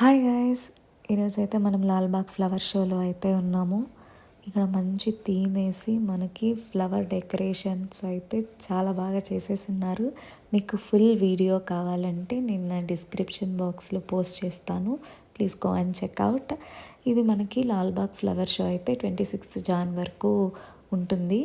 Hi guys, ఈరోజైతే మనం Lalbagh flower షోలో అయితే ఉన్నాము. ఇక్కడ మంచి థీమ్ వేసి మనకి ఫ్లవర్ డెకరేషన్స్ అయితే చాలా బాగా చేసేస్తున్నారు. మీకు ఫుల్ వీడియో కావాలంటే నేను నా డిస్క్రిప్షన్ బాక్స్లో పోస్ట్ చేస్తాను. Please go and checkout. ఇది మనకి లాల్బాగ్ ఫ్లవర్ షో అయితే 26 జాన్ వరకు ఉంటుంది.